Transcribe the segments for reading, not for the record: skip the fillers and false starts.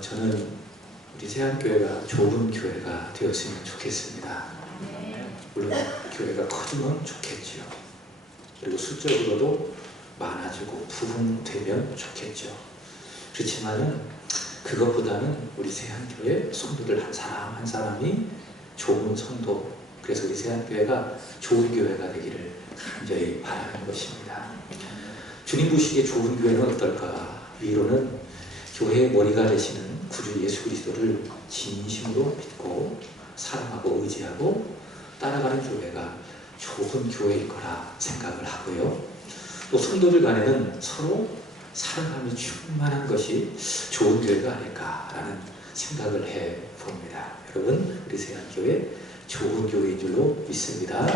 저는 우리 세안교회가 좋은 교회가 되었으면 좋겠습니다. 물론 교회가 커지면 좋겠죠. 그리고 수적으로도 많아지고 부흥되면 좋겠죠. 그렇지만은 그것보다는 우리 세안교회 성도들 한 사람 한 사람이 좋은 성도, 그래서 우리 세안교회가 좋은 교회가 되기를 간절히 바라는 것입니다. 주님 보시기에 좋은 교회는 어떨까? 위로는 교회의 머리가 되시는 구주 예수 그리스도를 진심으로 믿고 사랑하고 의지하고 따라가는 교회가 좋은 교회일 거라 생각을 하고요. 또 성도들 간에는 서로 사랑함이 충만한 것이 좋은 교회가 아닐까라는 생각을 해봅니다. 여러분, 우리 세안교회 좋은 교회인 줄로 믿습니다.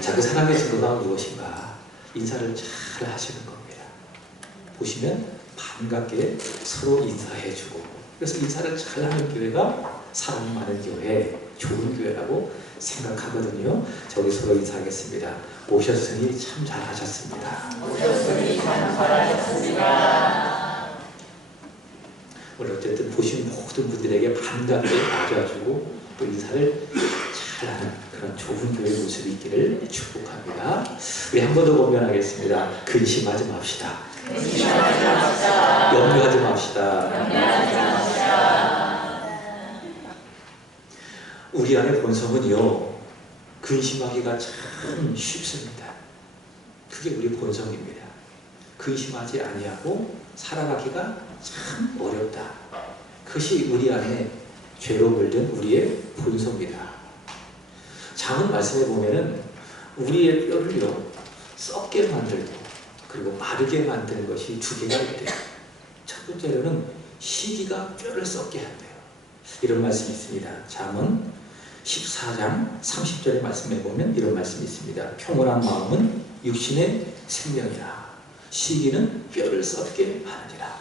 자, 그 사랑의 증거가 무엇인가? 인사를 잘 하시는 겁니다. 보시면 반갑게 서로 인사해주고, 그래서 인사를 잘하는 교회가 사랑이 많은 교회, 좋은 교회라고 생각하거든요. 저기 서로 인사하겠습니다. 오셨으니 참 잘하셨습니다. 오셨으니 참 잘하셨습니다. 오늘 어쨌든 보신 모든 분들에게 반갑게 맞아주고 또 인사를 잘하는 그런 좋은 교회의 모습이 있기를 축복합니다. 우리 한 번 더 고면하겠습니다. 근심하지 맙시다. 근심하지 맙시다. 염려하지 맙시다. 염려하지 맙시다. 우리 안의 본성은요, 근심하기가 참 쉽습니다. 그게 우리 본성입니다. 근심하지 아니하고 살아가기가 참 어렵다. 그것이 우리 안에 죄로 물든 우리의 본성입니다. 장은 말씀해 보면은 우리의 뼈를요 썩게 만들고 그리고 마르게 만드는 것이 두 개가 있대요. 첫 번째로는 시기가 뼈를 썩게 한대요. 이런 말씀이 있습니다. 잠언 14장 30절의 말씀에 보면 이런 말씀이 있습니다. 평온한 마음은 육신의 생명이라 시기는 뼈를 썩게 하느니라.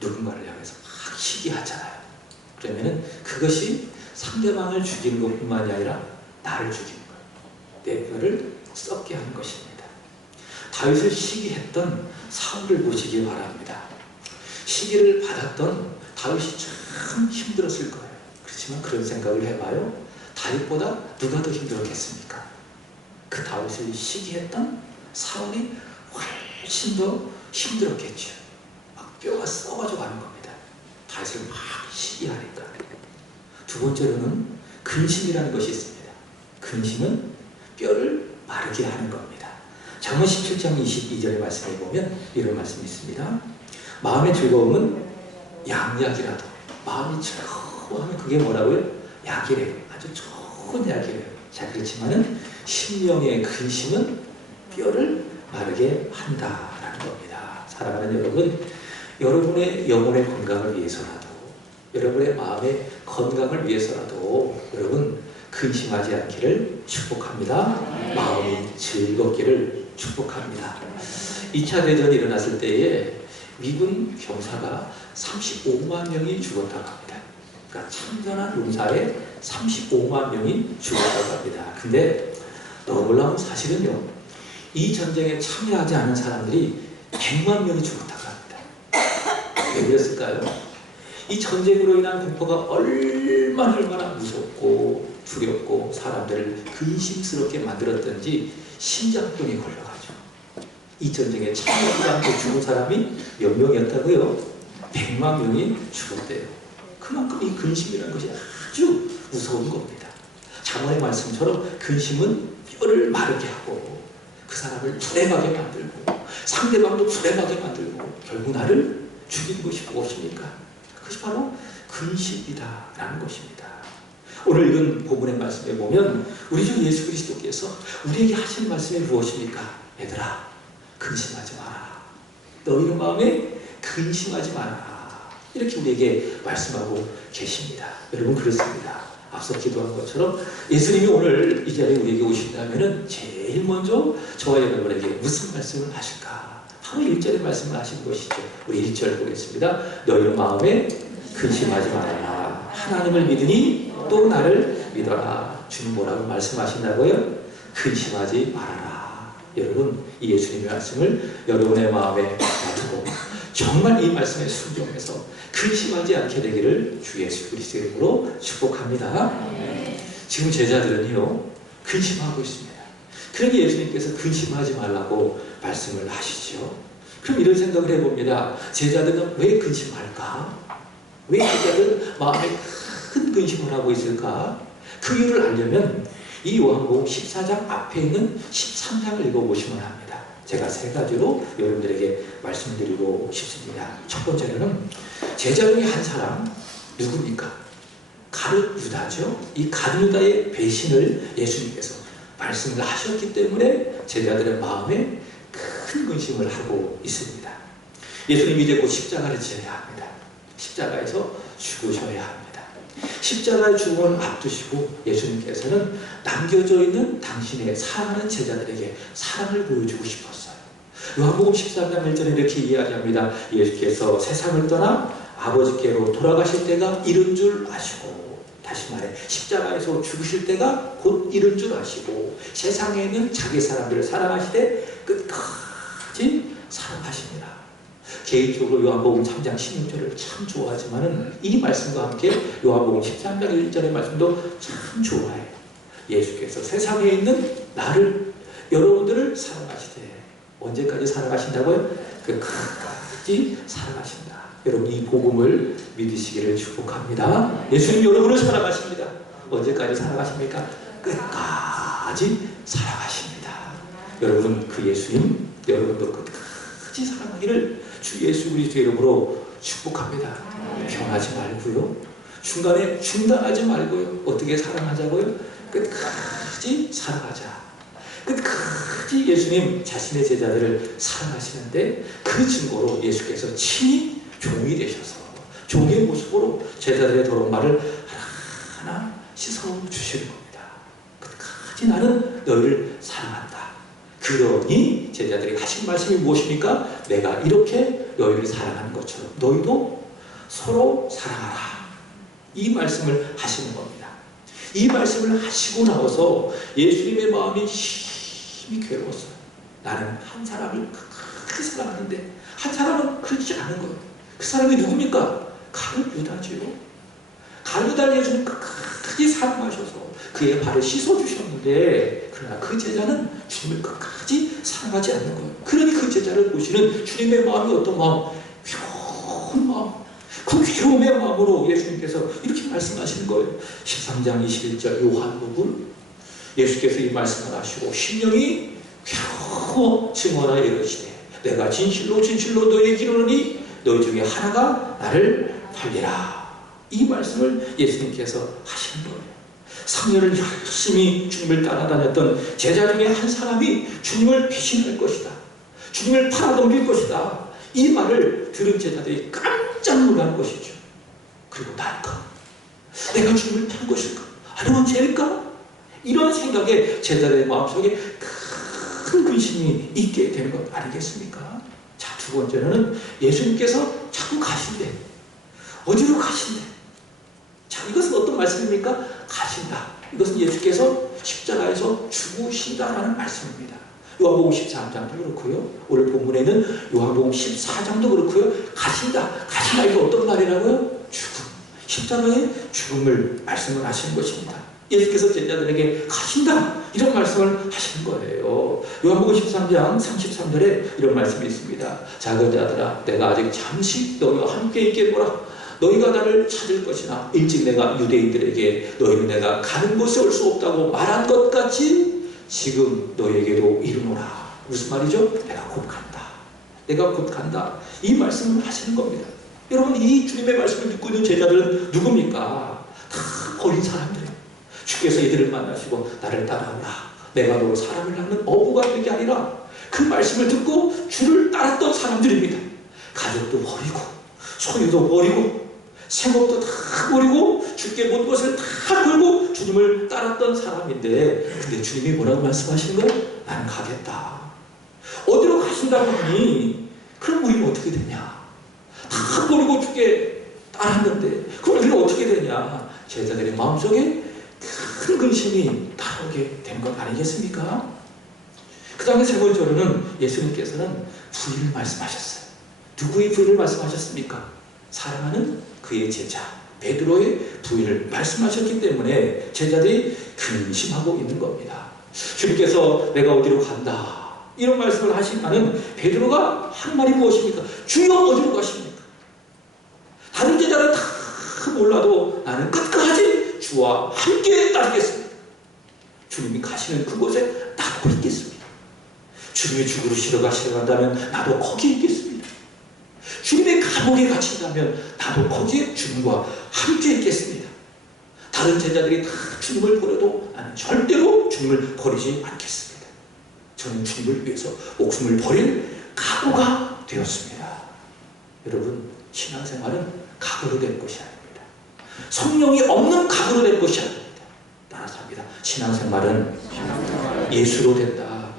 누군가를 향해서 막 시기하잖아요. 그러면은 그것이 상대방을 죽이는 것뿐만이 아니라 나를 죽이는 거예요. 내 뼈를 썩게 하는 것입니다. 다윗을 시기했던 사울을 보시기 바랍니다. 시기를 받았던 다윗이 참 힘들었을 거예요. 그렇지만 그런 생각을 해봐요. 다윗보다 누가 더 힘들었겠습니까? 그 다윗을 시기했던 사울이 훨씬 더 힘들었겠죠. 막 뼈가 썩어져 가는 겁니다. 다윗을 막 시기하니까. 두 번째로는 근심이라는 것이 있습니다. 근심은 뼈를 마르게 하는 겁니다. 잠언 17장 22절의 말씀에 보면 이런 말씀이 있습니다. 마음의 즐거움은 양약이라도, 마음이 즐거워하면 그게 뭐라고요? 약이래요. 아주 좋은 약이래요. 자, 그렇지만은 심령의 근심은 뼈를 마르게 한다라는 겁니다. 사랑하는 여러분, 여러분의 영혼의 건강을 위해서라도, 여러분의 마음의 건강을 위해서라도 여러분 근심하지 않기를 축복합니다. 마음이 즐겁기를 축복합니다. 2차 대전이 일어났을 때에 미군 병사가 35만 명이 죽었다고 합니다. 그러니까 참전한 용사에 35만 명이 죽었다고 합니다. 근데 놀라운 사실은요, 이 전쟁에 참여하지 않은 사람들이 100만 명이 죽었다고 합니다. 왜 그랬을까요? 이 전쟁으로 인한 공포가 얼마나 무섭고 두렵고 사람들을 근심스럽게 만들었던지 심장병이 걸려가지고 이 전쟁에 참여하지 않고 죽은 사람이 몇 명이었다고요? 100만 명이 죽었대요. 그만큼 이 근심이라는 것이 아주 무서운 겁니다. 잠언의 말씀처럼 근심은 뼈를 마르게 하고 그 사람을 불행하게 만들고 상대방도 불행하게 만들고 결국 나를 죽이는 것이 무엇입니까? 그것이 바로 근심이다라는 것입니다. 오늘 읽은 본문의 말씀에 보면 우리 주 예수 그리스도께서 우리에게 하신 말씀이 무엇입니까? 얘들아, 근심하지 마라. 너희의 마음에 근심하지 마라. 이렇게 우리에게 말씀하고 계십니다. 여러분, 그렇습니다. 앞서 기도한 것처럼 예수님이 오늘 이 자리에 우리에게 오신다면 제일 먼저 저와 여러분에게 무슨 말씀을 하실까? 바로 1절의 말씀을 하신 것이죠. 우리 1절 보겠습니다. 너희의 마음에 근심하지 말아라. 하나님을 믿으니 또 나를 믿어라. 주님 뭐라고 말씀하신다고요? 근심하지 말아라. 여러분, 이 예수님의 말씀을 여러분의 마음에 놔두고 정말 이 말씀에 순종해서 근심하지 않게 되기를 주 예수 그리스도의 이름으로 축복합니다. 지금 제자들은요, 근심하고 있습니다. 그러니 예수님께서 근심하지 말라고 말씀을 하시죠. 그럼 이런 생각을 해봅니다. 제자들은 왜 근심할까? 왜 제자들은 마음에 큰 근심을 하고 있을까? 그 이유를 알려면 이 요한복음 14장 앞에 있는 13장을 읽어보시면 합니다. 제가 세 가지로 여러분들에게 말씀드리고 싶습니다. 첫 번째로는 제자 중에 한 사람, 누굽니까? 가룟 유다죠. 이 가룟 유다의 배신을 예수님께서 말씀을 하셨기 때문에 제자들의 마음에 큰 근심을 하고 있습니다. 예수님이 이제 곧 십자가를 지어야 합니다. 십자가에서 죽으셔야 합니다. 십자가의 죽음을 앞두시고 예수님께서는 남겨져 있는 당신의 사랑하는 제자들에게 사랑을 보여주고 싶었어요. 요한복음 13장 1절에 이렇게 이야기합니다. 예수께서 세상을 떠나 아버지께로 돌아가실 때가 이른 줄 아시고, 다시 말해 십자가에서 죽으실 때가 곧 이른 줄 아시고, 세상에 있는 자기 사람들을 사랑하시되 끝까지 사랑하십니다. 개인적으로 요한복음 3장 16절을 참 좋아하지만은 이 말씀과 함께 요한복음 13장 1절의 말씀도 참 좋아해요. 예수께서 세상에 있는 나를, 여러분들을 사랑하시되, 언제까지 사랑하신다고요? 끝까지 사랑하신다. 여러분, 이 복음을 믿으시기를 축복합니다. 예수님 여러분을 사랑하십니다. 언제까지 사랑하십니까? 끝까지 사랑하십니다. 여러분, 그 예수님 여러분도 끝까지 사랑하기를 주 예수 그리스도의 이름으로 축복합니다. 변하지 말고요, 중간에 중단하지 말고요. 어떻게 사랑하자고요? 끝까지 사랑하자. 끝까지 예수님 자신의 제자들을 사랑하시는데, 그 증거로 예수께서 친히 종이 되셔서 종의 모습으로 제자들의 더러운 말을 하나하나 씻어주시는 겁니다. 끝까지 나는 너희를 사랑한다. 그러니 제자들이 하신 말씀이 무엇입니까? 내가 이렇게 너희를 사랑하는 것처럼 너희도 서로 사랑하라. 이 말씀을 하시는 겁니다. 이 말씀을 하시고 나서 예수님의 마음이 심히 괴로웠어요. 나는 한 사람을 크게 사랑하는데 한 사람은 그렇지 않은 거예요. 그 사람이 누굽니까? 가룟 유다지요. 가룟 유다를 예수님 끝까지 사랑하셔서 그의 발을 씻어주셨는데, 그러나 그 제자는 주님을 끝까지 사랑하지 않는 거예요. 그러니 그 제자를 보시는 주님의 마음이 어떤 마음? 괴로운 마음. 그 괴로움의 마음으로 예수님께서 이렇게 말씀하시는 거예요. 13장 21절 요한복음, 예수께서 이 말씀을 하시고 심령이 괴로워 증언하여 이르시되 내가 진실로 진실로 너희에게 이르노니 너희 중에 하나가 나를 팔리라. 이 말씀을 예수님께서 하시는 거예요. 3년을 열심히 주님을 따라다녔던 제자 중에 한 사람이 주님을 배신할 것이다, 주님을 팔아넘길 것이다, 이 말을 들은 제자들이 깜짝 놀란 것이죠. 그리고 나일까? 내가 주님을 팔 것일까? 아니면 쟤일까? 이런 생각에 제자들의 마음속에 큰 근심이 있게 되는 것 아니겠습니까? 자, 두 번째는 예수님께서 자꾸 가신대. 어디로 가신대? 자, 이것은 어떤 말씀입니까? 가신다. 이것은 예수께서 십자가에서 죽으신다라는 말씀입니다. 요한복음 13장도 그렇고요, 오늘 본문에는 요한복음 14장도 그렇고요. 가신다. 가신다. 이거 어떤 말이라고요? 죽음. 십자가의 죽음을 말씀을 하시는 것입니다. 예수께서 제자들에게 가신다, 이런 말씀을 하시는 거예요. 요한복음 13장 33절에 이런 말씀이 있습니다. 작은 자들아, 내가 아직 잠시 너희와 함께 있겠노라. 너희가 나를 찾을 것이나 일찍 내가 유대인들에게 너희는 내가 가는 곳에 올 수 없다고 말한 것 같이 지금 너희에게도 이르노라. 무슨 말이죠? 내가 곧 간다. 내가 곧 간다. 이 말씀을 하시는 겁니다. 여러분, 이 주님의 말씀을 듣고 있는 제자들은 누굽니까? 다 어린 사람들이에요. 주께서 이들을 만나시고 나를 따라오라. 내가 너로 사람을 낳는 어부가 되게 하리라. 그 말씀을 듣고 주를 따랐던 사람들입니다. 가족도 버리고 소유도 버리고 생업도 다 버리고 주께 모든 것을 다 걸고 주님을 따랐던 사람인데, 근데 주님이 뭐라고 말씀하시는 거예요? 나는 가겠다. 어디로 가신다고 하니? 그럼 우리는 어떻게 되냐? 다 버리고 주께 따랐는데 그럼 우리는 어떻게 되냐? 제자들의 마음속에 큰 근심이 따라오게 된 것 아니겠습니까? 그 다음에 세 번째로는 예수님께서는 부인을 말씀하셨어요. 누구의 부인을 말씀하셨습니까? 사랑하는 그의 제자 베드로의 부인을 말씀하셨기 때문에 제자들이 근심하고 있는 겁니다. 주님께서 내가 어디로 간다 이런 말씀을 하시면은 베드로가 한 말이 무엇입니까? 주여 어디로 가십니까? 다른 제자는 다 몰라도 나는 끝까지 주와 함께 따르겠습니다. 주님이 가시는 그곳에 나도 있겠습니다. 주님이 죽으시러 가시러 간다면 나도 거기에 있겠습니다. 주님의 감옥에 갇힌다면 나도 거기에 주님과 함께 있겠습니다. 다른 제자들이 다 주님을 버려도 나는 절대로 주님을 버리지 않겠습니다. 저는 주님을 위해서 목숨을 버릴 각오가 되었습니다. 여러분, 신앙생활은 각오로 된 것이 아닙니다. 성령이 없는 각오로 된 것이 아닙니다. 따라서 합니다. 신앙생활은 예수로 된다.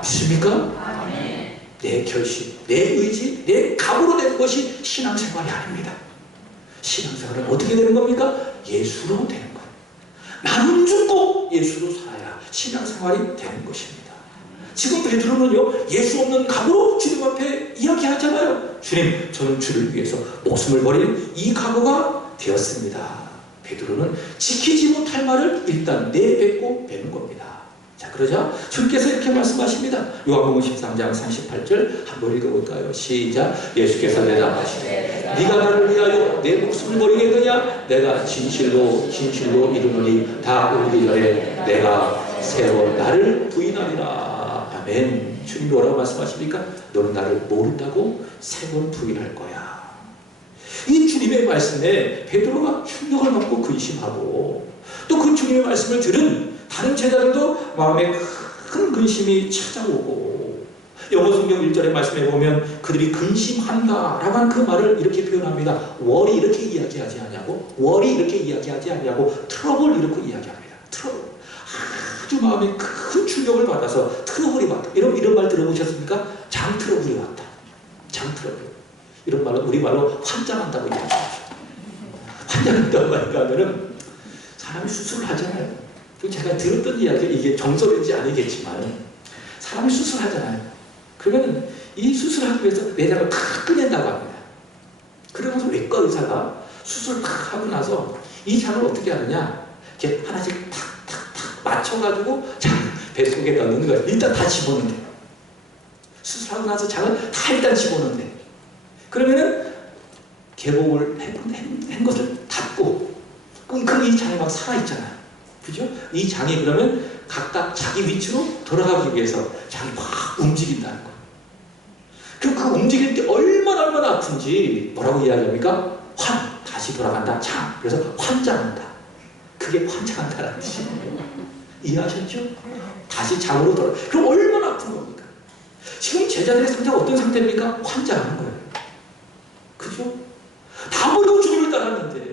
믿습니까? 내 결심, 내 의지, 내 각오로 된 것이 신앙생활이 아닙니다. 신앙생활은 어떻게 되는 겁니까? 예수로 되는 거예요. 나는 죽고 예수로 살아야 신앙생활이 되는 것입니다. 지금 베드로는요, 예수 없는 각오로 주님 앞에 이야기하잖아요. 주님, 저는 주를 위해서 목숨을 버릴 이 각오가 되었습니다. 베드로는 지키지 못할 말을 일단 내뱉고 뱉는 겁니다. 자, 그러자 주님께서 이렇게 말씀하십니다. 요한복음 13장 38절 한번 읽어볼까요? 시작. 예수께서 대답하시되 네가 나를 위하여 내 목숨을 버리겠느냐? 내가 진실로 진실로 이르노니 다 오기 전에 내가 새로 나를 부인하리라. 아멘. 주님 뭐라고 말씀하십니까? 너는 나를 모른다고 세 번 부인할 거야. 이 주님의 말씀에 베드로가 충격을 받고 근심하고 또 그 주님의 말씀을 들은 다른 제자들도 마음에 큰 근심이 찾아오고 영어 성경 1절의 말씀에 보면 그들이 근심한다 라고 한 그 말을 이렇게 표현합니다. 월이 이렇게 이야기하지 않냐고, 월이 이렇게 이야기하지 않냐고, 트러블 이렇게 이야기합니다. 트러블. 아주 마음에 큰 충격을 받아서 트러블이 왔다. 이런 말 들어보셨습니까? 장 트러블이 왔다. 장 트러블. 이런 말로 우리말로 환장한다고 이야기하죠. 환장한다고 말하면은 사람이 수술을 하잖아요. 제가 들었던 이야기, 이게 정설인지 아니겠지만 사람이 수술하잖아요. 그러면 이 수술하기 위해서 내장을 탁 꺼낸다고 합니다. 그러면서 외과 의사가 수술을 탁 하고 나서 이 장을 어떻게 하느냐, 이렇게 하나씩 탁탁탁 맞춰가지고 장 뱃속에 넣는 거예요. 일단 다 집어넣는데, 수술하고 나서 장을 다 일단 집어넣는데, 그러면은 개복을 한 것을 닫고, 그럼 이 장이 막 살아있잖아요. 그죠? 이 장이 그러면 각각 자기 위치로 돌아가기 위해서 장이 막 움직인다는 거예요. 그럼 그 움직일 때 얼마나 아픈지 뭐라고 이야기합니까? 다시 돌아간다. 장. 그래서 환장한다. 그게 환장한다라는 뜻이에요. 이해하셨죠? 다시 장으로 돌아. 그럼 얼마나 아픈 겁니까? 지금 제자들의 상태가 어떤 상태입니까? 환장하는 거예요. 그죠? 다 버리고 주님을 따랐는데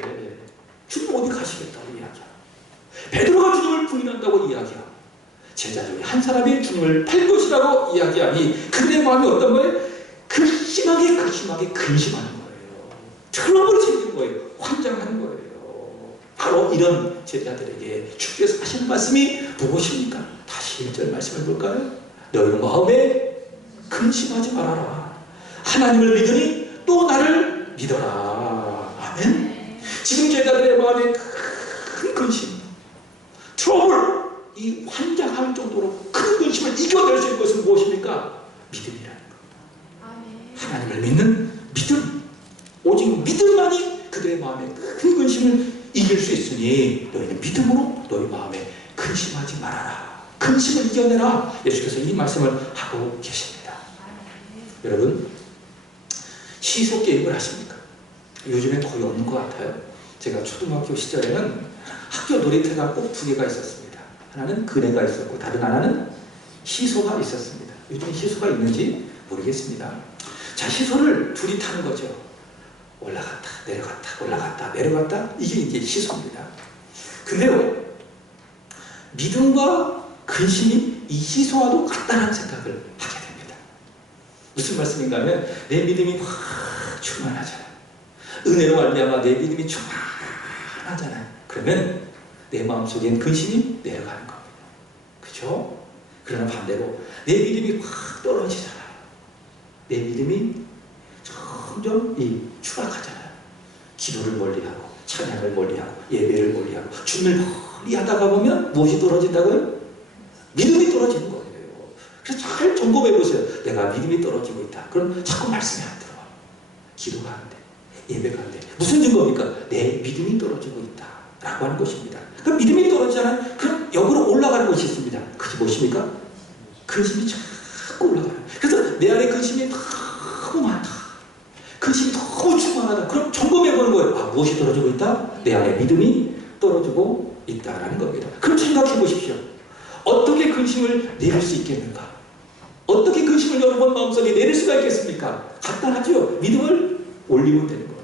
주님 어디 가시겠다고 이야기하고, 베드로가 주님을 부인한다고 이야기하고, 제자 중에 한 사람이 주님을 팔 것이라고 이야기하니 그들의 마음이 어떤 거예요? 근심하게 근심하는 거예요. 트러블이 생긴 거예요. 환장하는 거예요. 바로 이런 제자들에게 주께서 하시는 말씀이 무엇입니까? 다시 1절 말씀을 볼까요? 너희는 마음에 근심하지 말아라. 하나님을 믿으니 또 나를 믿어라. 아멘. 지금 제자들의 마음에 큰 근심, 트러블, 이 환장할 정도로 큰 근심을 이겨낼 수 있는 것은 무엇입니까? 믿음이라는 것. 하나님을 믿는 믿음. 오직 믿음만이 그들의 마음에 큰 근심을 이길 수 있으니 너희는 믿음으로 너희 마음에 근심하지 말아라. 근심을 이겨내라. 예수께서 이 말씀을 하고 계십니다. 여러분, 시소 게임을 하십니까? 요즘엔 거의 없는 것 같아요. 제가 초등학교 시절에는 학교 놀이터가 꼭 두 개가 있었습니다. 하나는 그네가 있었고 다른 하나는 시소가 있었습니다. 요즘 시소가 있는지 모르겠습니다. 자, 시소를 둘이 타는 거죠. 올라갔다 내려갔다 올라갔다 내려갔다, 이게 이제 시소입니다. 근데요, 믿음과 근심이 이 시소와도 같다는 생각을 하게 됩니다. 무슨 말씀인가 하면 내 믿음이 확 충만하잖아요. 은혜로 말미암아 내 믿음이 충만하잖아요. 그러면 내 마음속엔 근심이 내려가는 겁니다. 그죠? 그러나 반대로 내 믿음이 확 떨어지잖아요. 내 믿음이 점점 추락하잖아요. 기도를 멀리하고 찬양을 멀리하고 예배를 멀리하고 주님을 멀리하다가 보면 무엇이 떨어진다고요? 믿음이 떨어지는 거예요. 그래서 잘 점검해 보세요. 내가 믿음이 떨어지고 있다. 그럼 자꾸 말씀이 안 들어와. 기도가 안 돼. 예배가 안 돼. 무슨 증거입니까? 내 믿음이 떨어지고 있다 라고 하는 것입니다. 그럼 믿음이 떨어지잖아요. 그럼 역으로 올라가는 것이 있습니다. 그게 무엇입니까? 근심이 자꾸 올라가요. 그래서 내 안에 근심이 너무 많다. 근심이 너무 충만하다. 그럼 점검해 보는 거예요. 아, 무엇이 떨어지고 있다? 내 안에 믿음이 떨어지고 있다라는 겁니다. 그럼 생각해 보십시오. 어떻게 근심을 내릴 수 있겠는가? 어떻게 근심을 여러분 마음속에 내릴 수가 있겠습니까? 간단하죠. 믿음을 올리면 되는 거예요.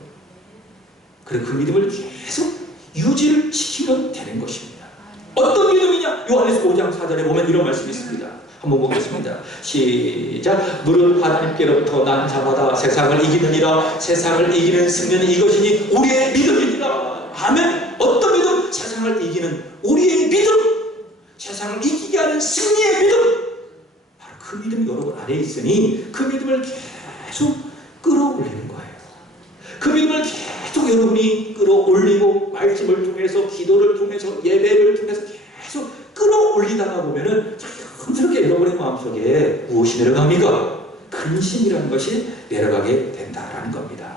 그리고 그 믿음을 계속 유지를 시키면 되는 것입니다. 어떤 믿음이냐? 요한에서 5장 4절에 보면 이런 말씀이 있습니다. 한번 보겠습니다. 시작. 무릇 하나님께로부터 난 자마다 세상을 이기느니라. 세상을 이기는 승리는 이것이니 우리의 믿음이니라. 아멘. 어떤 믿음? 세상을 이기는 우리의 믿음. 세상을 이기게 하는 승리의 믿음. 바로 그 믿음이 여러분 안에 있으니 그 믿음을 계속 끌어올리는 거예요. 그 믿음을 계속 여러분이 끌어올리고 말씀을 통해서 기도를 통해서 예배를 통해서 계속 끌어올리다가 보면은 자연스럽게 여러분의 마음속에 무엇이 내려갑니까? 근심이라는 것이 내려가게 된다라는 겁니다.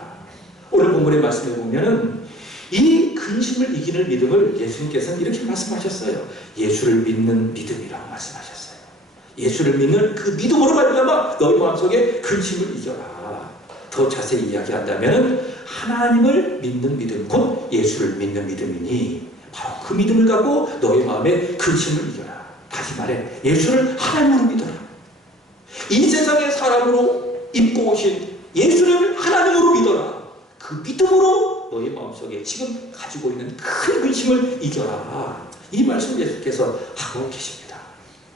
오늘 본문의 말씀에 보면은 이 근심을 이기는 믿음을 예수님께서는 이렇게 말씀하셨어요. 예수를 믿는 믿음이라고 말씀하셨어요. 예수를 믿는 그 믿음으로 말미암아 너희 마음속에 근심을 이겨라. 더 자세히 이야기한다면 하나님을 믿는 믿음, 곧 예수를 믿는 믿음이니 바로 그 믿음을 갖고 너희 마음에 근심을 이겨라. 다시 말해 예수를 하나님으로 믿어라. 이 세상의 사람으로 입고 오신 예수를 하나님으로 믿어라. 그 믿음으로 너희 마음속에 지금 가지고 있는 큰 근심을 이겨라. 이 말씀 예수께서 하고 계십니다.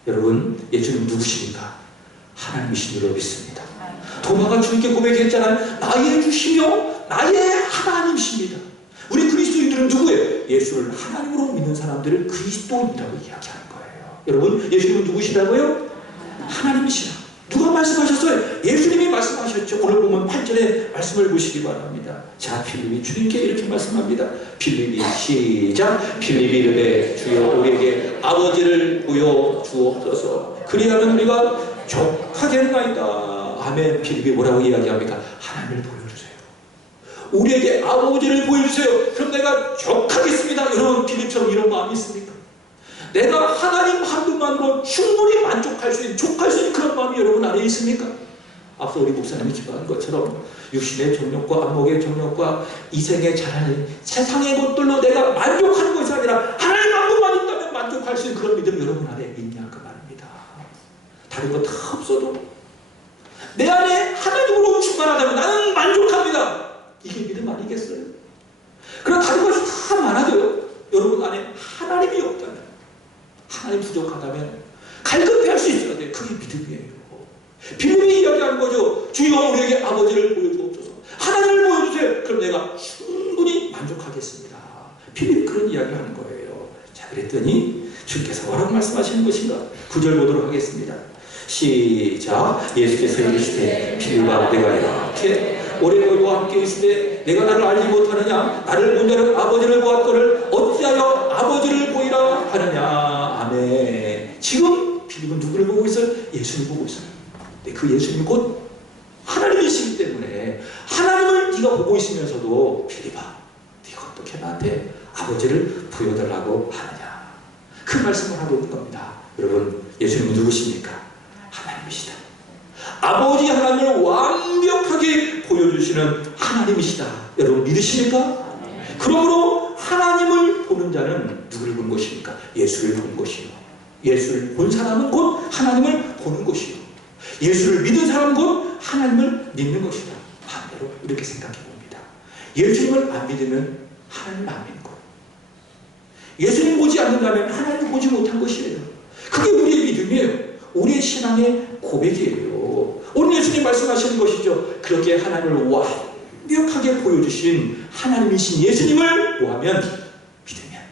여러분, 예수님 누구십니까? 하나님이신 줄로 믿습니다. 도마가 주님께 고백했잖아요. 나의 주시며 나의 하나님이십니다. 우리 그리스도인들은 누구예요? 예수를 하나님으로 믿는 사람들을 그리스도인이라고 이야기하는 거예요. 여러분, 예수님은 누구시라고요? 하나님이시라. 누가 말씀하셨어요? 예수님이 말씀하셨죠. 오늘 보면 8절에 말씀을 보시기 바랍니다. 자, 빌립이 주님께 이렇게 말씀합니다. 빌립이 시작. 빌립이 이르되 주여 우리에게 아버지를 보여 주옵소서. 그리하면 우리가 족하겠나이다. 아멘. 빌립이 뭐라고 이야기합니까? 하나님을 보여주세요. 우리에게 아버지를 보여주세요. 그럼 내가 족하겠습니다. 여러분, 빌립처럼 이런 마음이 있습니까? 내가 하나님 한 분만으로 충분히 만족할 수 있는, 족할 수 있는 그런 마음이 여러분 안에 있습니까? 앞서 우리 목사님이 기도한 것처럼 육신의 정욕과 안목의 정욕과 이생의 자라는 세상의 것들로 내가 만족하는 것이 아니라 하나님 한 분만 있다면 만족할 수 있는 그런 믿음 여러분 안에 있냐 그 말입니다. 다른 거 다 없어도 내 안에 하나님으로 충만하다면 나는 만족합니다. 이게 믿음 아니겠어요? 그럼 다른 것이 다 많아도요, 여러분 안에 하나님이 없다면, 하나님 부족하다면 갈급해할 수 있어야 돼요. 그게 믿음이에요. 빌립이 이야기하는 거죠. 주여 우리에게 아버지를 보여주옵소서. 하나님을 보여주세요. 그럼 내가 충분히 만족하겠습니다. 빌립이 그런 이야기를 하는 거예요. 자, 그랬더니 주님께서 뭐라고 말씀하시는 것인가? 9절 보도록 하겠습니다. 시작. 예수께서 이르시되 빌립아 내가 이렇게 오래 너희와 함께 있으되 내가 나를 알지 못하느냐? 나를 본 자는 아버지를 보았거늘 어찌하여 아버지를 보이라 하느냐? 아멘. 지금 빌립은 누구를 보고 있어요? 예수를 보고 있어요. 근데 그 예수님이 곧 하나님이시기 때문에 하나님을 네가 보고 있으면서도 빌립아 네가 어떻게 나한테 아버지를 보여달라고 하느냐? 그 말씀을 하고 있는 겁니다. 여러분, 예수님은 누구십니까? 하나님이시다. 아버지 하나님을 완벽하게 보여주시는 하나님이시다. 여러분 믿으십니까? 그러므로 하나님을 보는 자는 누구를 본 것입니까? 예수를 본 것이요. 예수를 본 사람은 곧 하나님을 보는 것이요. 예수를 믿은 사람은 곧 하나님을 믿는 것이다. 반대로 이렇게 생각해 봅니다. 예수님을 안 믿으면 하나님을 안 믿는 거예요. 예수님 보지 않는다면 하나님을 보지 못한 것이에요. 그게 우리의 믿음이에요. 우리의 신앙의 고백이에요. 오늘 예수님 말씀하시는 것이죠. 그렇게 하나님을 완벽하게 보여주신 하나님이신 예수님을 뭐하면? 믿으면.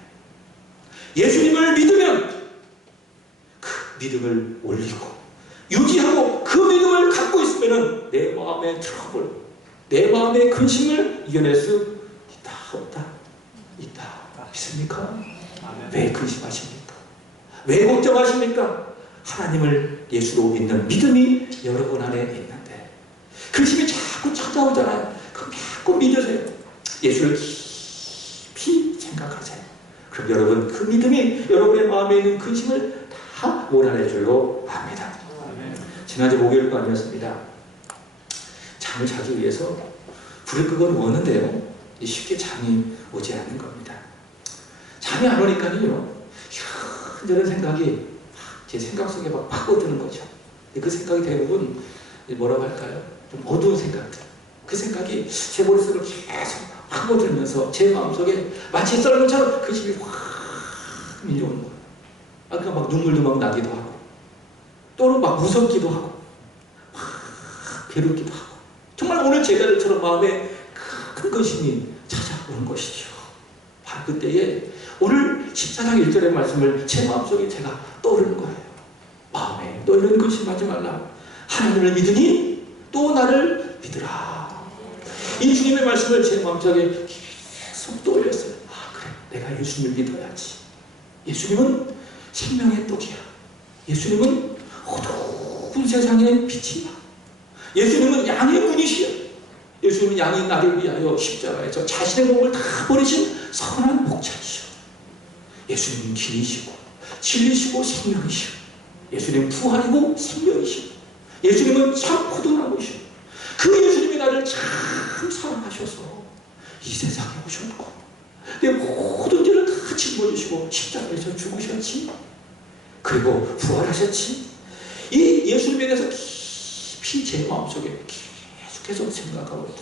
예수님을 믿으면 그 믿음을 올리고 유지하고 그 믿음을 갖고 있으면 내 마음의 트러블, 내 마음의 근심을 이겨낼 수 있다 없다? 있다. 믿습니까? 왜 근심하십니까? 왜 걱정하십니까? 하나님을 예수로 믿는 믿음이 여러분 안에 있는데 근심이 자꾸 찾아오잖아요. 그럼 자꾸 믿으세요. 예수를 깊이 생각하세요. 그럼 여러분 그 믿음이 여러분의 마음에 있는 근심을 다 몰아낼 줄로 압니다. 지난주 목요일도 아니었습니다. 잠을 자기 위해서 불을 끄고 누웠는데요. 쉽게 잠이 오지 않는 겁니다. 잠이 안 오니까요. 이런저런 생각이 제 생각 속에 막 파고드는 거죠. 그 생각이 대부분 뭐라고 할까요? 좀 어두운 생각들. 그 생각이 제 머릿속을 계속 파고들면서 제 마음속에 마치 썰물처럼 그 힘이 확 밀려오는 거예요. 그러니까 막 눈물도 막 나기도 하고 또는 막 무섭기도 하고 막 괴롭기도 하고 정말 오늘 제자들처럼 마음에 큰 근심이 찾아오는 것이죠. 바로 그때에 오늘 14장 1절의 말씀을 제 마음속에 제가 떠오르는 거예요. 마음에 너 이런 근심하지 말라. 하나님을 믿으니 또 나를 믿으라. 이 주님의 말씀을 제 마음속에 계속 떠올렸어요. 그래, 내가 예수님을 믿어야지. 예수님은 생명의 떡이야. 예수님은 어두운 세상의 빛이야. 예수님은 양의 분이시야. 예수님은 양이 나를 위하여 십자가에서 자신의 몸을 다 버리신 선한 목자이시오. 예수님은 길이시고 진리시고 생명이시오. 예수님은 부활이고 생명이시오. 예수님은 참 포도나무이시오. 그 예수님이 나를 참 사랑하셔서 이 세상에 오셨고 내 모든 죄를 다 짊어지시고 십자가에서 죽으셨지. 그리고 부활하셨지. 이 예수님에 대해서 깊이 제 마음속에 계속해서 생각하고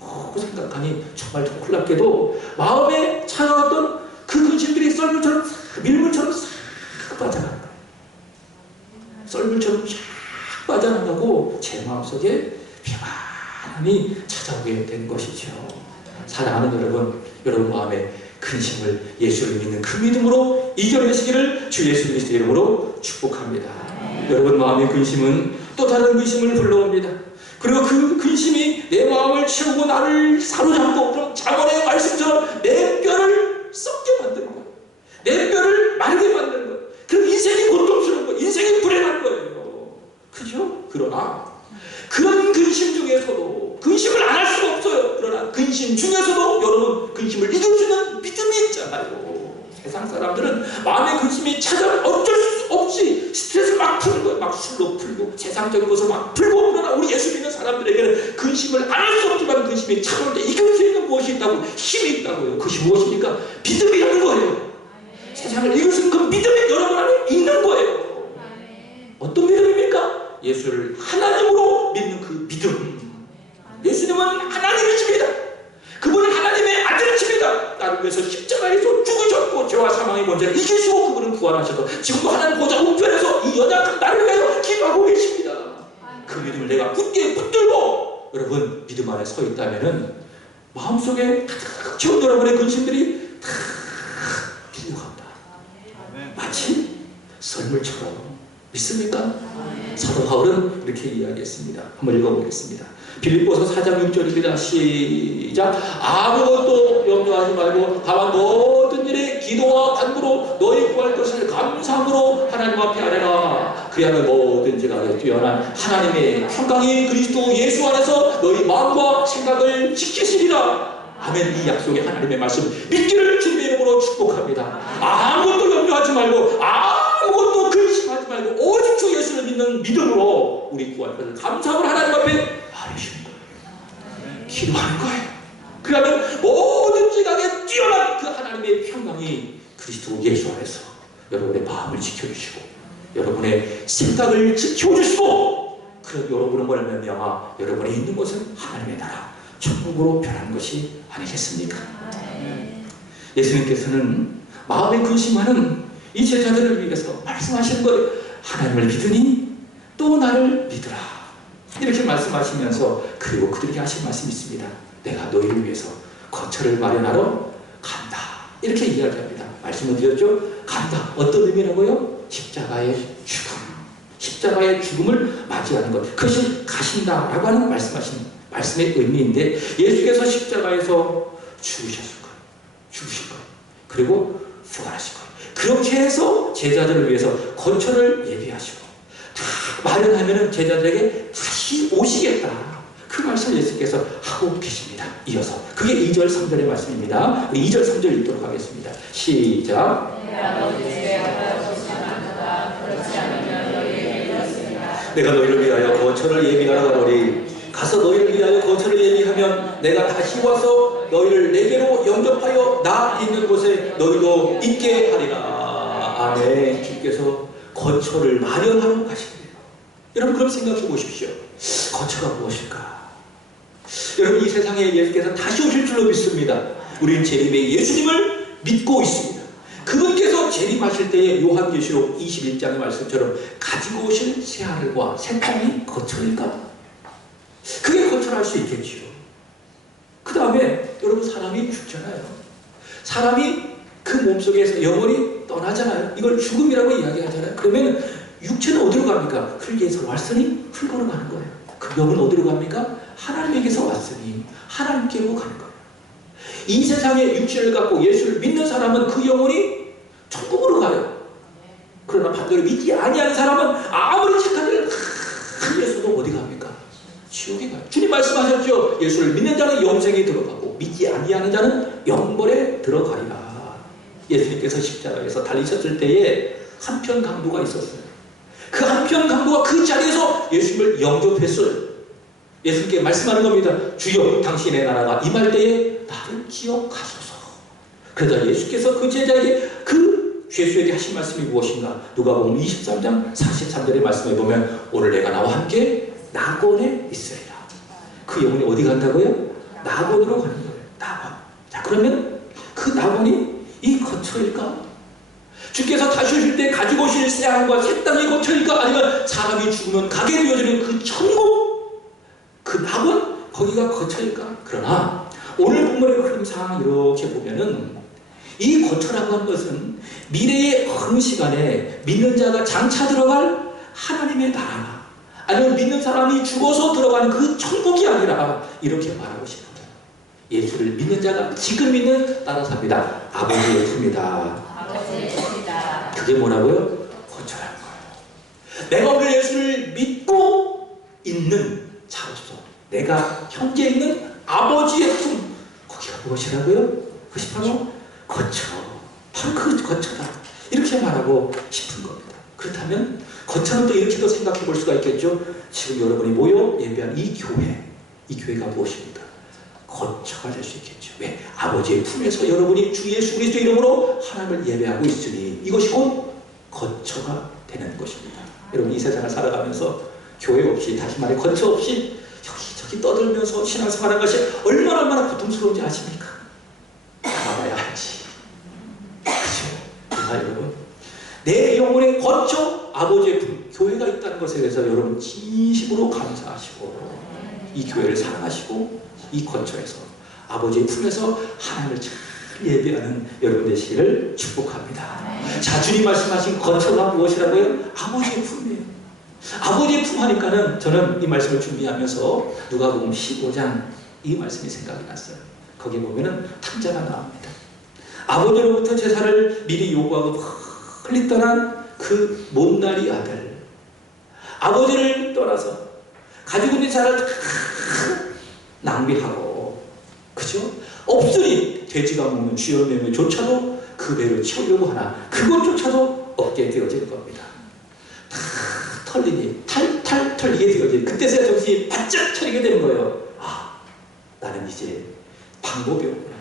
더 생각하니 정말 더 놀랍게도 마음에 차가웠던 그 근심들이 썰물처럼 밀물처럼 싹 빠져나가는 거예요. 썰물처럼 싹 빠져나가고 제 마음속에 평안함이 찾아오게 된 것이죠. 사랑하는 여러분 마음에 근심을 예수를 믿는 그 믿음으로 이겨내시기를 주 예수 그리스도의 이름으로 축복합니다. 여러분 마음의 근심은 또 다른 근심을 불러옵니다. 그리고 그 근심이 내 마음을 채우고 나를 사로잡고 그럼 잠언의 말씀처럼 내 뼈를 썩게 만드는 거예요. 내 뼈를 마르게 만드는 거예요. 그럼 인생이 고통스러운 거예요. 인생이 불행한 거예요. 그죠? 그러나 그런 근심 중에서도 근심을 안 할 수가 없어요. 그러나 근심 중에서도 여러분 근심을 이길 수 있는 믿음이 있잖아요. 세상 사람들은 마음의 근심이 찾아오면 어쩔 수 없이 스트레스를 막 푸는 거예요. 막 술로 풀고 세상적인 것을 막 풀고. 그러나 우리 예수 믿는 사람들에게는 근심을 안 할 수 없지만 근심이 찾아올 때 이길 수 있는 무엇이 있다고? 힘이 있다고요. 그것이 무엇입니까? 믿음이라는 거예요. 세상을 이길 수 있는 그 믿음이 여러분 안에 있는 거예요. 어떤 믿음입니까? 예수를 하나님으로 믿는 그 믿음. 예수님은 하나님이십니다. 그분은 하나님의 아들이십니다. 나를 위해서 십자가에서 죽으셨고 죄와 사망의 문제를 이기시고 그분은 부활하셔서 지금도 하나님 보좌 우편에서 이 연약한 나를 위하여 기도하고 계십니다. 그 믿음을 내가 굳게 붙들고 여러분 믿음 안에 서 있다면 마음속에 가득 채운 여러분의 근심들이 다 빌려간다. 마치 썰물처럼. 믿습니까? 사도 바울은 이렇게 이야기했습니다. 한번 읽어보겠습니다. 빌립보서 4장 6절입니다. 시작. 아무것도 염려하지 말고 다만 모든 일에 기도와 간구로 너희 구할 것을 감사함으로 하나님 앞에 아뢰라. 그야말로 뭐든지 간에 뛰어난 하나님의 평강이 그리스도 예수 안에서 너희 마음과 생각을 지키시리라. 아멘. 이 약속의 하나님의 말씀 믿기를 주님의 이름으로 축복합니다. 아무것도 염려하지 말고 아무것도 근심하지 말고 오직 주 예수를 믿는 믿음으로 우리 구할 것을 감사함으로 하나님 앞에 아뢰시는 거예요. 기도하는 거예요. 그러면 뭐든지 간에 뛰어난 그 하나님의 평강이 그리스도 예수 안에서 여러분의 마음을 지켜주시고 여러분의 생각을 지켜주시고 그런 여러분은 말미암아 여러분이 있는 곳은 하나님의 나라 천국으로 변하는 것이 아니겠습니까? 예수님께서는 마음에 근심하는 이 제자들을 위해서 말씀하시는 거예요. 하나님을 믿으니 또 나를 믿으라. 이렇게 말씀하시면서 그리고 그들에게 하신 말씀이 있습니다. 내가 너희를 위해서 거처를 마련하러 간다. 이렇게 이야기합니다. 말씀을 드렸죠? 간다. 어떤 의미라고요? 십자가의 죽음. 십자가의 죽음을 맞이하는 것, 그것이 가신다라고 하는 말씀의 의미인데, 예수께서 십자가에서 죽으셨을 거예요. 죽으실 거예요. 그리고 부활하실 거예요. 그렇게 해서 제자들을 위해서 거처를 예비하시고 다 마련하면은 제자들에게 다시 오시겠다. 그 말씀을 예수께서 하고 계십니다. 이어서 그게 2절 3절의 말씀입니다. 우리 2절 3절 읽도록 하겠습니다. 시작. 내가 너희를 위하여 거처를 예비하러 가노니 가서 너희를 위하여 거처를 예비하면 내가 다시 와서 너희를 내게로 영접하여 나 있는 곳에 너희도 있게 하리라. 아멘. 주께서 거처를 마련하러 가시네요. 여러분 그럼 생각해 보십시오. 거처가 무엇일까? 여러분 이 세상에 예수께서 다시 오실 줄로 믿습니다. 우리는 재림의 예수님을 믿고 있습니다. 그분께서 재림하실 때에 요한계시록 21장의 말씀처럼 가지고 오실 새하늘과 새 땅이 거처일까? 그게 거처할 수 있겠지요. 그 다음에 여러분 사람이 죽잖아요. 사람이 그 몸속에서 영원히 떠나잖아요. 이걸 죽음이라고 이야기하잖아요. 그러면 육체는 어디로 갑니까? 흙에서 왔으니 흙으로 가는 거예요. 그 영은 어디로 갑니까? 하나님에게서 왔으니 하나님께로 가는 거예요. 이 세상에 육신을 갖고 예수를 믿는 사람은 그 영혼이 천국으로 가요. 그러나 반대로 믿지 아니하는 사람은 아무리 착한 일을 다 해서도 어디 갑니까? 지옥에 가요. 주님 말씀하셨죠. 예수를 믿는 자는 영생에 들어가고 믿지 아니하는 자는 영벌에 들어가리라. 예수님께서 십자가에서 달리셨을 때에 한편 강도가 있었어요. 그 한편 강도가 그 자리에서 예수님을 영접했어요. 예수님께 말씀하는 겁니다. 주여 당신의 나라가 임할 때에 나를 기억하소서. 그러자 예수께서 그 제자에게 그 죄수에게 하신 말씀이 무엇인가? 누가복음 23장 43절의 말씀에 보면 오늘 내가 나와 함께 낙원에 있으리라. 그 영혼이 어디 간다고요? 낙원으로 가는 거예요. 낙원. 자 그러면 그 낙원이 이 거처일까? 주께서 다시 오실 때 가지고 오실 새하늘과 새 땅이 거처일까? 아니면 사람이 죽으면 가게 되어지는 그 천국, 그 낙원, 거기가 거처일까? 그러나 오늘 본문의 흐름상 이렇게 보면은 이 거처라고 하는 것은 미래의 어느 시간에 믿는 자가 장차 들어갈 하나님의 나라, 아니면 믿는 사람이 죽어서 들어가는 그 천국이 아니라 이렇게 말하고 싶어요. 예수를 믿는 자가 지금 믿는 나라 삽니다. 아버지의 품이다. 그게 뭐라고요? 거처라는 거예요. 내가 오늘 예수를 믿고 있는 자로서 내가 현재 있는 아버지의 품, 거기가 무엇이라고요? 그것이 바로 거처. 바로 그 거처다. 이렇게 말하고 싶은 겁니다. 그렇다면 거처는 또 이렇게도 생각해 볼 수가 있겠죠. 지금 여러분이 모여 예배한 이 교회가 무엇입니까? 거처가 될 수 있겠죠. 왜? 아버지의 품에서 여러분이 주 예수 그리스도 이름으로 하나님을 예배하고 있으니 이것이 곧 거처가 되는 것입니다. 여러분 이 세상을 살아가면서 교회 없이, 다시 말해 거처 없이 여기저기 떠들면서 신앙생활하는 것이 얼마나 고통스러운지 아십니까? 나가봐야 알지. 그렇죠? 여러분 내 영혼의 거처 아버지의 품, 교회가 있다는 것에 대해서 여러분 진심으로 감사하시고 이 교회를 사랑하시고 이 거처에서 아버지의 품에서 하나님을 잘 예배하는 여러분 되시기를 축복합니다. 자, 주님 말씀하신 거처가 무엇이라고요? 아버지의 품이에요. 아버지의 품 하니까는 저는 이 말씀을 준비하면서 누가복음 15장 이 말씀이 생각이 났어요. 거기에 보면은 탕자가 나옵니다. 아버지로부터 제사를 미리 요구하고 빨리 떠난 그 못난이 아들, 아버지를 떠나서 가지고 있는 자를 낭비하고, 그죠? 없으니 돼지가 먹는 쥐어내미조차도 그 배를 채우려고 하나 그것조차도 없게 되어질 겁니다. 다 털리니 탈탈 털리게 되어질, 그때서야 정신이 바짝 차리게 되는 거예요. 아, 나는 이제 방법이 없구나.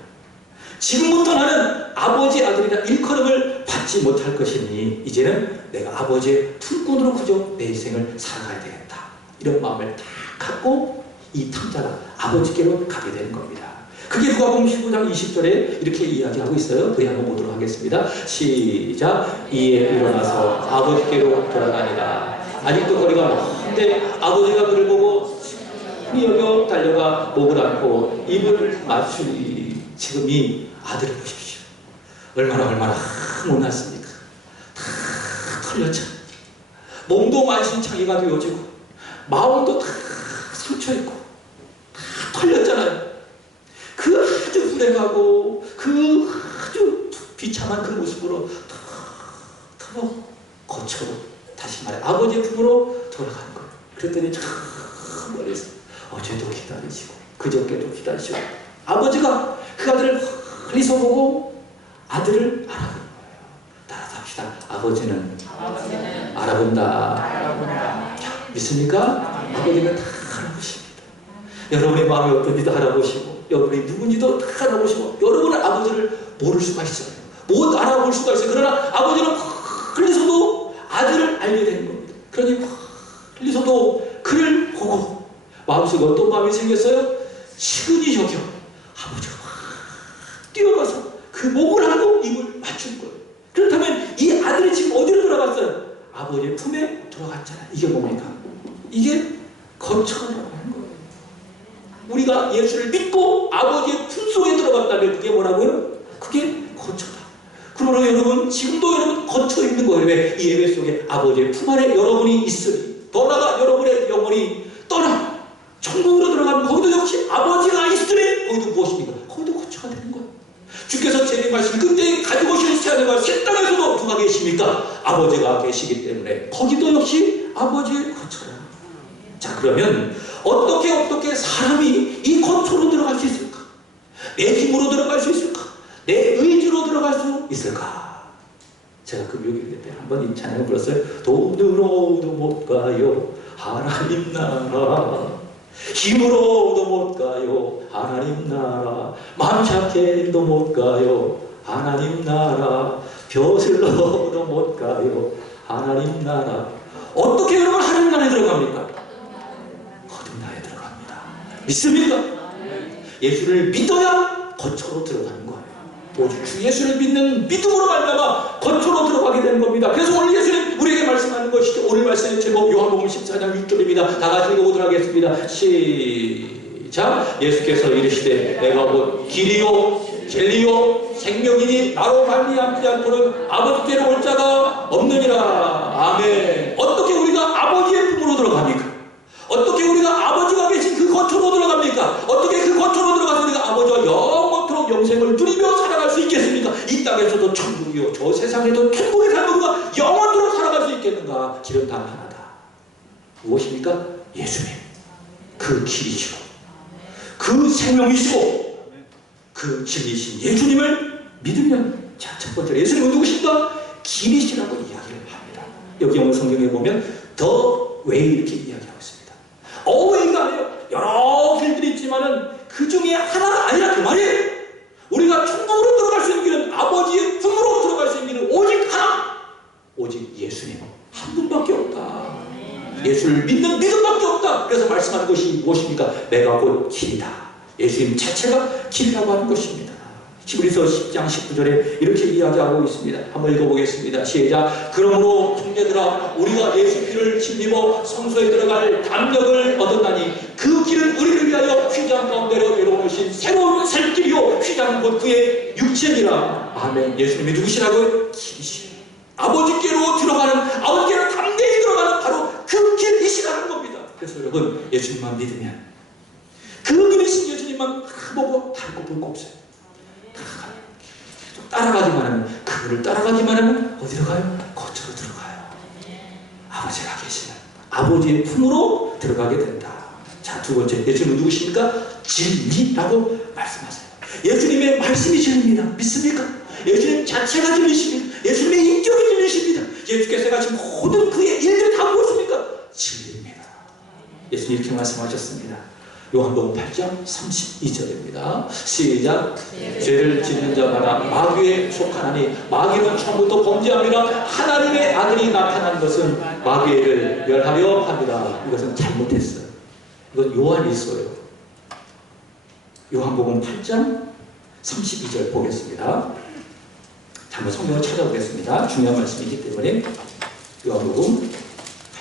지금부터 나는 아버지 아들이나 일컬음을 받지 못할 것이니 이제는 내가 아버지의 품꾼으로 그저 내 인생을 살아가야 되겠다. 이런 마음을 다 갖고 이 탕자가 아버지께로 가게 되는 겁니다. 그게 누가복음 15장 20절에 이렇게 이야기하고 있어요. 우리 한번 보도록 하겠습니다. 시작. 이에 일어나서 아버지께로 돌아가니라. 아직도 거리가 먼데 아버지가 그를 보고 흔히 여겨 달려가 목을 안고 입을 맞추니. 지금 이 아들을 보십시오. 얼마나 못났습니까? 다 털렸죠. 몸도 만신창이가 되어지고 마음도 다 상처있고 다 털렸잖아요. 그 아주 불행하고 그 아주 비참한 그 모습으로 더 거쳐로 다시 말해 아버지의 품으로 돌아가는 거예요. 그랬더니 참 멀리서 어제도 기다리시고 그저께도 기다리시고 아버지가 그 아들을 멀리서 보고 아들을 알아보는 거예요. 따라합시다. 아버지는 알아본다. 자, 믿습니까? 아버지가 다 알아보십니다. 여러분의 마음이 어떤지도 알아보시고 여러분이 누군지도 다 알아보시고 여러분은 아버지를 모를 수가 있어요. 못 알아볼 수가 있어요. 그러나 아버지는 멀리서도 아들을 알게 되는 겁니다. 그러니 멀리서도 그를 보고 마음속에 어떤 마음이 생겼어요? 시근이 여겨 아버지가 확 뛰어가서 그 목을 하고 입을 맞춘 거예요. 그렇다면 이 아들이 지금 어디로 돌아갔어요? 아버지의 품에 들어갔잖아요. 이게 뭡니까? 이게 거처라고 하는 거예요. 우리가 예수를 믿고 아버지의 품속에 들어갔다면 그게 뭐라고요? 그게 거처다. 그러므로 여러분 지금도 여러분 거쳐 있는 거예요. 왜? 이 예배 속에 아버지의 품 안에 여러분이 있으니 더 나아가 여러분의 영혼이 떠나 천국으로 들어가면 거기도 역시 아버지가 있으니 거기도 무엇입니까? 거기도 거처가 되는 거예요. 주께서 제 말씀을 굉장히 가지고 실시하는 걸 새 땅에서도 누가 계십니까? 아버지가 계시기 때문에 거기도 역시 아버지의 거처라. 자, 그러면 어떻게 사람이 이 거처로 들어갈 수 있을까? 내 힘으로 들어갈 수 있을까? 내 의지로 들어갈 수 있을까? 제가 금요일 때 한번 이 찬양을 불렀어요. 돈으로도 못 가요 하나님 나라, 힘으로도 못 가요 하나님 나라, 마음 착해도 못 가요 하나님 나라, 벼슬로도 못 가요 하나님 나라. 어떻게 여러분 하나님 나라에 들어갑니까? 거듭 나라에 들어갑니다. 믿습니까? 예수를 믿어야 거처로 들어가는 거예요. 오직 주 예수를 믿는 믿음으로 말미암아 거처로 들어가게 되는 겁니다. 그래서 오늘 예수님 우리에게 말씀하는 것이죠. 오늘 말씀의 제목 요한복음 14장 6절입니다. 다 같이 읽어보도록 하겠습니다. 시작. 예수께서 이르시되 내가 곧 길이요 진리요 생명이니 나로 말미암지 않고는 아버지께로 올 자가 없느니라. 아멘. 어떻게 우리가 아버지의 품으로 들어갑니까? 어떻게 우리가 아버지가 계신 그 거처로 들어갑니까? 어떻게 그 거처로 들어가서 우리가 아버지와 영원토록 영생을 누리며 살아갈 수 있겠습니까? 이 땅에서도 천국이요 저 세상에도 천국의 삶으로 영원토록 살아갈 수 있겠는가? 길은 단 하나다. 무엇입니까? 예수님. 그 길이시고 그 생명이시고 그 진리신 예수님을 믿으면, 자, 첫 번째로 예수님은 누구신가? 길이시라고 이야기를 합니다. 여기 오늘 성경에 보면 더 웨이 이렇게 이야기하고 있습니다. 어웨이가 아니에요. 여러 길들이 있지만은 그 중에 하나가 아니라 그 말이에요. 우리가 천국으로 들어갈 수 있는 길은, 아버지의 품으로 들어갈 수 있는 길은 오직 하나, 오직 예수님 한 분밖에 없다. 예수를 믿는 믿음밖에 없다. 그래서 말씀하는 것이 무엇입니까? 내가 곧 길이다. 예수님 자체가 길이라고 하는 것입니다. 히브리서 10장 19절에 이렇게 이야기하고 있습니다. 한번 읽어보겠습니다. 시작. 그러므로 형제들아 우리가 예수 피를 힘입어 성소에 들어갈 담력을 얻었나니 그 길은 우리를 위하여 휘장 가운데로 내려오신 새로운 살길이요 휘장은 곧 그의 육체니라. 아멘. 예수님이 누구시라고요? 길이시오. 아버지께로 들어가는, 아버지께로 담대히 들어가는 바로 그 길이시라는 겁니다. 그래서 여러분 예수님만 믿으면, 그 길이신 예수님만 보고 다른 거 볼 거 없어요. 따라가기만 하면, 그분을 따라가기만 하면 어디로 가요? 거처로 들어가요. 아버지가 계시는 아버지의 품으로 들어가게 된다. 자, 두 번째, 예수님은 누구십니까? 진리라고 말씀하세요. 예수님의 말씀이 진리입니다. 믿습니까? 예수님 자체가 진리십니다. 예수님의 인격이 진리십니다. 예수께서 하신 모든 그의 일들이 다 무엇입니까? 진리입니다. 예수님 이렇게 말씀하셨습니다. 요한복음 8장 32절입니다. 시작. 죄를 짓는 자마다 마귀에 속하나니 마귀는 처음부터 범죄함이라 하나님의 아들이 나타난 것은 마귀를 멸하려 합니다. 이것은 잘못했어요. 이건 요한일서예요. 요한복음 8장 32절 보겠습니다. 한번 성경을 찾아보겠습니다. 중요한 말씀이기 때문에. 요한복음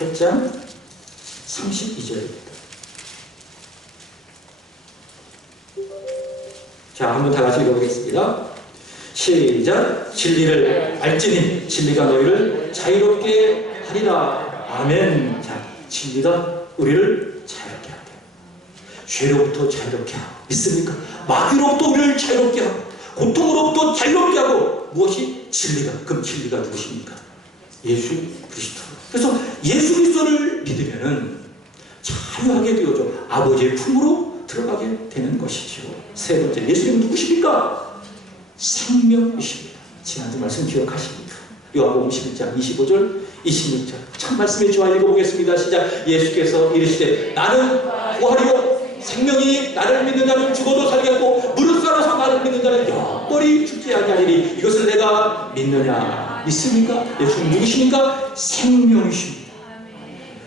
8장 32절입니다. 자, 한번 다 같이 읽어보겠습니다. 시작. 진리를 알지니 진리가 너희를 자유롭게 하리라. 아멘. 자, 진리가 우리를 자유롭게 하게, 죄로부터 자유롭게 하고, 믿습니까? 마귀로부터 우리를 자유롭게 하고, 고통으로부터 자유롭게 하고, 무엇이? 진리가. 그럼 진리가 누구십니까? 예수 그리스도. 그래서 예수 그리스도를 믿으면은 자유하게 되어져 아버지의 품으로 들어가게 되는 것이죠. 세 번째, 예수님은 누구십니까? 생명이십니다. 지난주 말씀 기억하십니까? 요한복음 11장 25절 26절 참 말씀의 주와 읽어보겠습니다. 시작. 예수께서 이르시되 나는 부활이요 생명이 나를 믿는 자는 죽어도 살겠고 무릇 살아서 나를 믿는 자는 영원히 죽지 아니하리니 이것을 내가 믿느냐? 믿습니까? 예수님 누구십니까? 생명이십니다.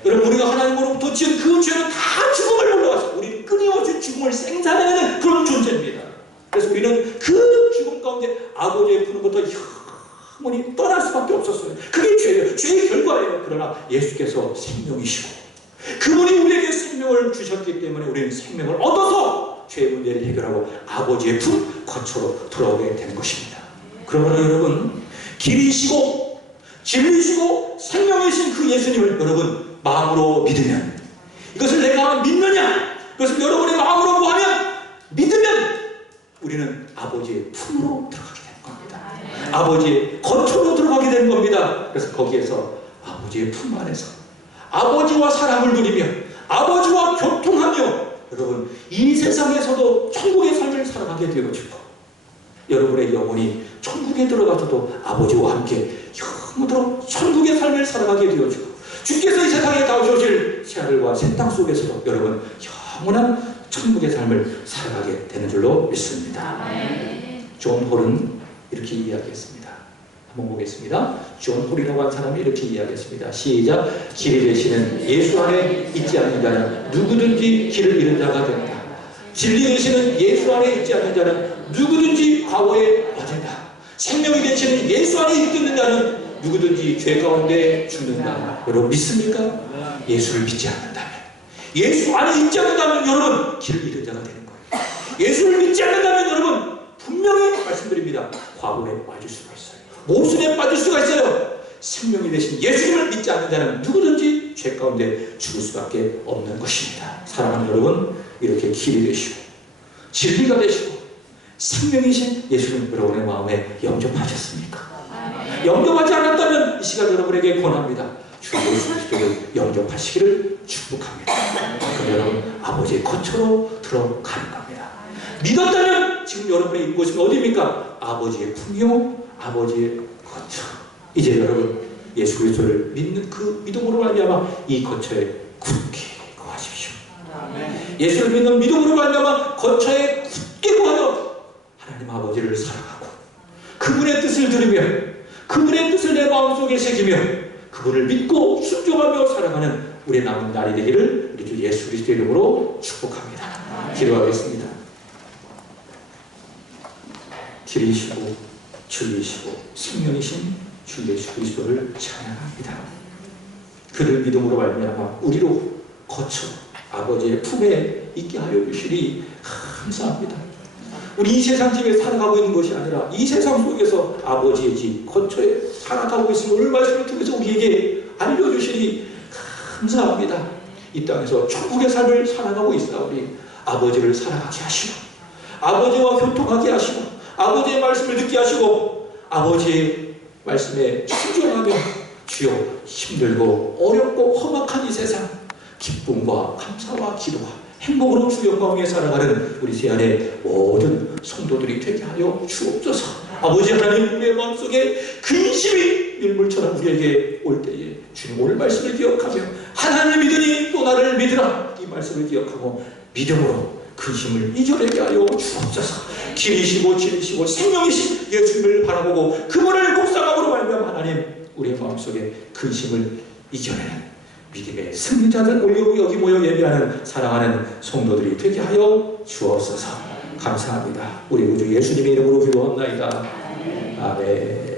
여러분, 우리가 하나님으로부터 지은 그 죄는 다 죽음을 불러왔습니다. 우리는 끊임없이 죽음을 생산해내는 그런 존재입니다. 그래서 우리는 그 죽음 가운데 아버지의 품으로부터 영원히 떠날 수밖에 없었어요. 그게 죄예요. 죄의 결과예요. 그러나 예수께서 생명이시고 그분이 우리에게 생명을 주셨기 때문에 우리는 생명을 얻어서 죄의 문제를 해결하고 아버지의 품 거처로 돌아오게 되는 것입니다. 그러므로 여러분, 길이시고 진리시고 생명이신 그 예수님을 여러분 마음으로 믿으면, 이것을 내가 믿느냐? 그것을 여러분의 마음으로 구하면, 믿으면 우리는 아버지의 품으로 들어가게 되는 겁니다. 아버지의 거처로 들어가게 되는 겁니다. 그래서 거기에서 아버지의 품 안에서 아버지와 사랑을 누리며 아버지와 교통하며 여러분 이 세상에서도 천국의 삶을 살아가게 되어지고 여러분의 영혼이 천국에 들어가서도 아버지와 함께 영원토록 천국의 삶을 살아가게 되어지고 주께서 이 세상에 다오실 새하늘과 새 땅 속에서도 여러분 영원한 천국의 삶을 살아가게 되는 줄로 믿습니다. 존 홀은 이렇게 이야기했습니다. 한번 보겠습니다. 존 홀이라고 한 사람이 이렇게 이야기했습니다. 시작. 길이 되시는 예수 안에 있지 않는 자는 누구든지 길을 잃은 자가 된다. 진리 되시는 예수 안에 있지 않는 자는 누구든지 과거에 빠진다. 생명이 되시는 예수 안에 있는 자는 누구든지 죄 가운데 죽는다. 여러분 믿습니까? 예수를 믿지 않는다면, 예수 안에 있지 않는다면 여러분 길을 잃은 자가 되는 거예요. 예수를 믿지 않는다면 여러분 분명히 말씀드립니다. 과거에 빠질 수가 있어요. 모순에 빠질 수가 있어요. 생명이 되신 예수님을 믿지 않는 자는 누구든지 죄 가운데 죽을 수밖에 없는 것입니다. 사랑하는 여러분, 이렇게 길이 되시고 진리가 되시고 생명이신 예수님 여러분의 마음에 영접하셨습니까? 영접하지 않았다면 이 시간 여러분에게 권합니다. 주 예수 그리스도를 영접하시기를 축복합니다. 그럼 여러분 아버지의 거처로 들어가는 겁니다. 믿었다면 지금 여러분의 있는 곳은 어디입니까? 아버지의 품이요 아버지의 거처. 이제 여러분 예수 그리스도를 믿는 그 믿음으로 말미암아 이 거처에 굳게 거하십시오. 예수를 믿는 믿음으로 말미암아 거처에 굳게 거하여 하나님 아버지를 사랑하고 그분의 뜻을 들으며 그분의 뜻을 내 마음속에 새기며 그분을 믿고 순종하며 살아가는 우리의 남은 날이 되기를 우리 주 예수 그리스도의 이름으로 축복합니다. 기도하겠습니다. 길이시고 진리시고 생명이신 주 예수 그리스도를 찬양합니다. 그를 믿음으로 말미암아 우리로 거쳐 아버지의 품에 있게 하여 주시니 감사합니다. 우리 이 세상 집에 살아가고 있는 것이 아니라 이 세상 속에서 아버지의 집 거처에 살아가고 있으면 오늘 말씀을 통해서 우리에게 알려주시니 감사합니다. 이 땅에서 천국의 삶을 살아가고 있사오니 아버지를 사랑하게 하시고 아버지와 교통하게 하시고 아버지의 말씀을 듣게 하시고 아버지의 말씀에 순종하며 주여 힘들고 어렵고 험악한 이 세상 기쁨과 감사와 기도와 행복으로 주 영광 위에 살아가는 우리 새안의 모든 성도들이 되게 하여 주옵소서. 아버지 하나님, 우리의 마음속에 근심이 일물처럼 우리에게 올 때에 주님 오늘 말씀을 기억하며 하나님을 믿으니 또 나를 믿으라 이 말씀을 기억하고 믿음으로 근심을 이겨내게 하여 주옵소서. 길이시고 진리시고 생명이신 예수님을 바라보고 그분을 묵상함으로 말미암아 하나님 우리의 마음속에 근심을 이겨내는 믿음의 승리자들 여기 모여 예배하는 사랑하는 성도들이 되게 하여 주옵소서. 감사합니다. 우리 구주 예수님의 이름으로 기도합나이다. 아멘.